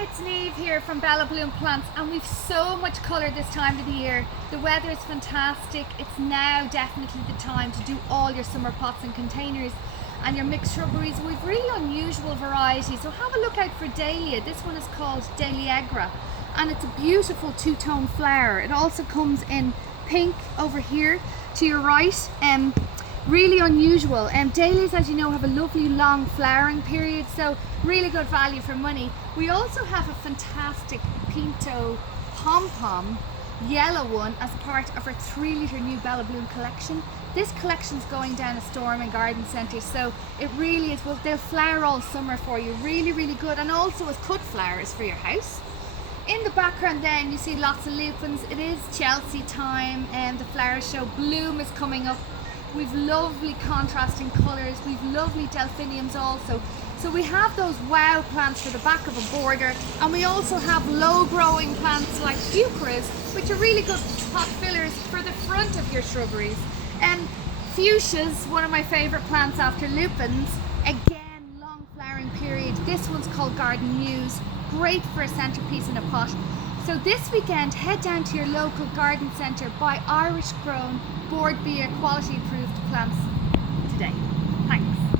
Hi, it's Niamh here from Bella Bloom Plants, and we've so much colour this time of the year. The weather is fantastic. It's now definitely the time to do all your summer pots and containers and your mixed shrubberies. We've really unusual varieties, so have a look out for Dahlia. This one is called Dahliagra, and it's a beautiful two-tone flower. It also comes in pink over here to your right. Really unusual. Dahlias, as you know, have a lovely long flowering period, so really good value for money. We also have a fantastic Pinto pom-pom yellow one as part of our 3-litre new Bella Bloom collection. This collection's going down a Storm and Garden Centre, so it really is, well, they'll flower all summer for you. Really good, and also as cut flowers for your house. In the background then you see lots of lupins. It is Chelsea time and the flower show Bloom is coming up. We've lovely contrasting colours, we've lovely delphiniums also. So we have those wow plants for the back of a border, and we also have low growing plants like eucharis, which are really good pot fillers for the front of your shrubberies. And fuchsias, one of my favourite plants after lupins, again long flowering period. This one's called Garden Muse, great for a centrepiece in a pot. So this weekend, head down to your local garden centre, buy Irish grown, Board Beer quality approved plants today. Thanks.